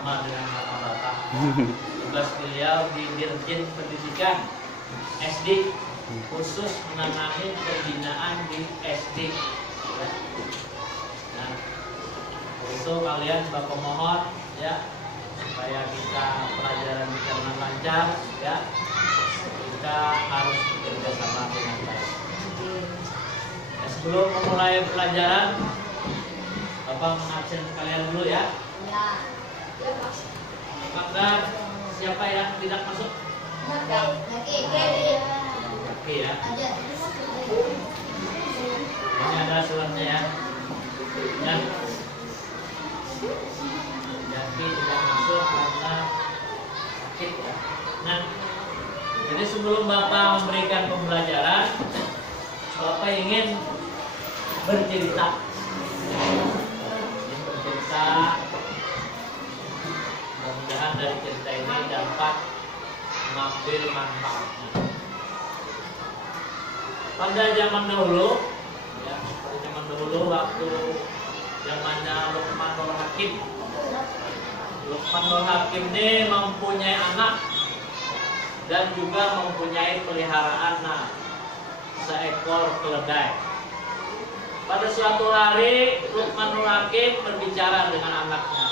sama dengan bapak-bapak. Tugas beliau di Dirjen Pendidikan SD, khusus menangani pembinaan di SD. Ya. Nah, itu kalian bapak mohon ya, supaya kita pelajaran berjalan lancar ya. Kita harus bekerja sama dengan baik. Ya, sebelum memulai pelajaran, bapak mengabsen kalian dulu ya. Maka siapa yang tidak masuk? Oke ya. Ini ada suratnya ya. Ya. Jadi tidak masuk karena sakit ya. Nah, jadi sebelum bapak memberikan pembelajaran, bapak ingin bercerita. Mudah-mudahan dari cerita ini dapat mengambil manfaatnya. Pada zaman dahulu, ya, pada zaman dahulu waktu zamannya Luqmanul Hakim. Luqmanul Hakim ini mempunyai anak dan juga mempunyai peliharaan seekor keledai. Pada suatu hari Luqmanul Hakim berbicara dengan anaknya.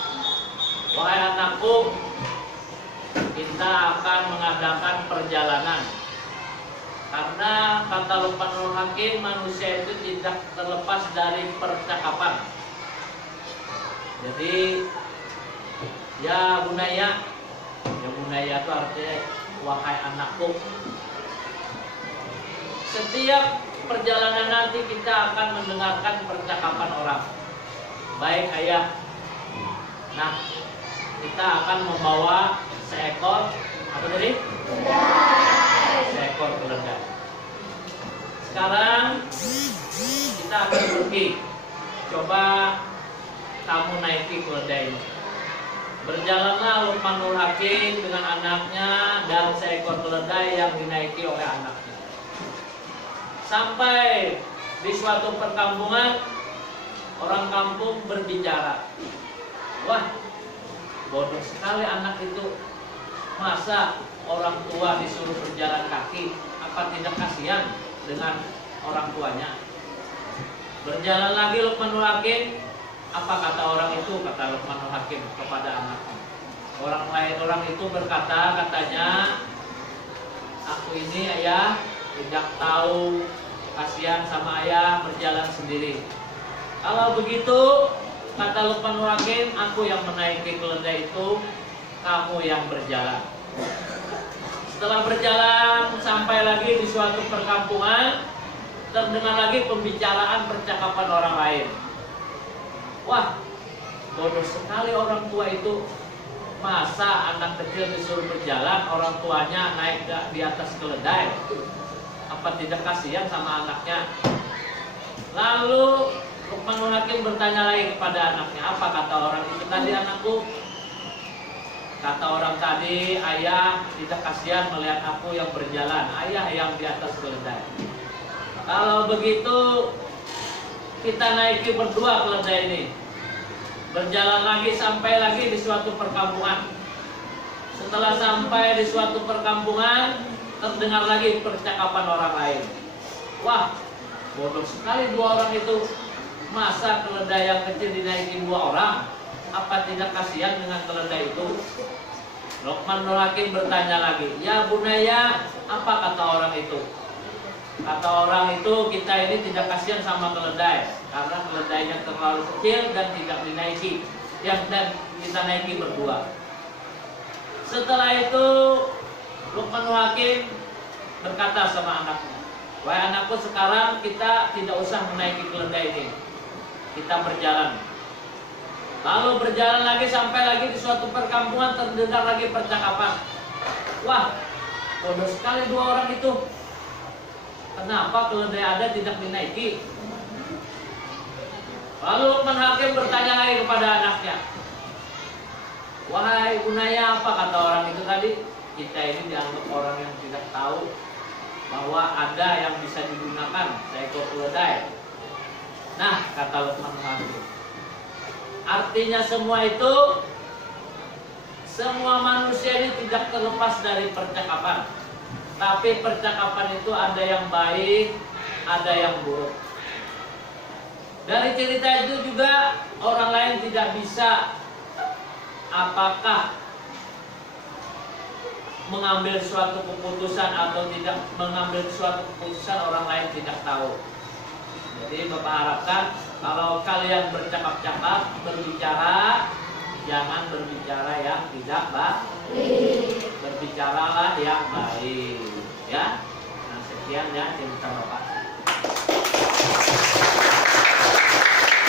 Wahai anakku, kita akan mengadakan perjalanan. Karena kata Luqmanul Hakim, manusia itu tidak terlepas dari percakapan. Jadi, ya bunaya itu artinya wahai anakku. Setiap perjalanan nanti kita akan mendengarkan percakapan orang. Baik ayah. Nah, kita akan membawa seekor apa tadi? Seekor keledai. Sekarang kita akan pergi. Coba kamu naiki keledai ini. Berjalanlah Luqmanul Hakim dengan anaknya dan seekor keledai yang dinaiki oleh anaknya. Sampai di suatu perkampungan, orang kampung berbicara. Wah, bodoh sekali anak itu. Masa orang tua disuruh berjalan kaki? Apa tidak kasihan dengan orang tuanya? Berjalan lagi Luqmanul Hakim. Apa kata orang itu? Kata Luqmanul Hakim kepada anaknya. Orang itu berkata, katanya, aku ini ayah tidak tahu, kasihan sama ayah berjalan sendiri. Kalau begitu, kata Luqmanul Hakim, aku yang menaiki keledai itu, kamu yang berjalan. Setelah berjalan sampai lagi di suatu perkampungan, terdengar lagi pembicaraan percakapan orang lain. Wah, bodoh sekali orang tua itu. Masa anak kecil disuruh berjalan, orang tuanya naik di atas keledai? Apa tidak kasihan sama anaknya? Lalu Luqmanul Hakim bertanya lagi kepada anaknya, apa kata orang itu tadi anakku? Kata orang tadi, ayah tidak kasihan melihat aku yang berjalan, ayah yang di atas keledai. Kalau begitu, kita naiki berdua keledai ini. Berjalan lagi sampai lagi di suatu perkampungan. Setelah sampai di suatu perkampungan, terdengar lagi percakapan orang lain. Wah, bodoh sekali dua orang itu. Masa keledai yang kecil dinaiki dua orang? Apa tidak kasihan dengan keledai itu? Luqmanul Hakim bertanya lagi, ya bunaya, apa kata orang itu? Kata orang itu, kita ini tidak kasihan sama keledai karena keledainya terlalu kecil dan tidak dinaiki, dan kita naiki berdua. Setelah itu Luqmanul Hakim berkata sama anaknya, wahai anakku, sekarang kita tidak usah menaiki keledai ini, kita berjalan. Lalu berjalan lagi sampai lagi di suatu perkampungan, terdengar lagi percakapan. Wah, bodoh sekali dua orang itu. Kenapa keledai ada tidak dinaiki? Lalu Luqmanul Hakim bertanya lagi kepada anaknya, wahai bunaya, apa kata orang itu tadi? Kita ini dianggap orang yang tidak tahu bahwa ada yang bisa digunakan seekor keledai. Nah, kata Luqmanul Hakim, artinya semua itu Semua manusia ini tidak terlepas dari percakapan. Tapi percakapan itu ada yang baik, ada yang buruk. Dari cerita itu juga orang lain tidak bisa apakah mengambil suatu keputusan atau tidak mengambil suatu keputusan, orang lain tidak tahu. Jadi Bapak harapkan kalau kalian bercakap-cakap, berbicara, jangan berbicara yang tidak baik. Berbicaralah yang baik, ya. Nah, sekian ya cerita Bapak.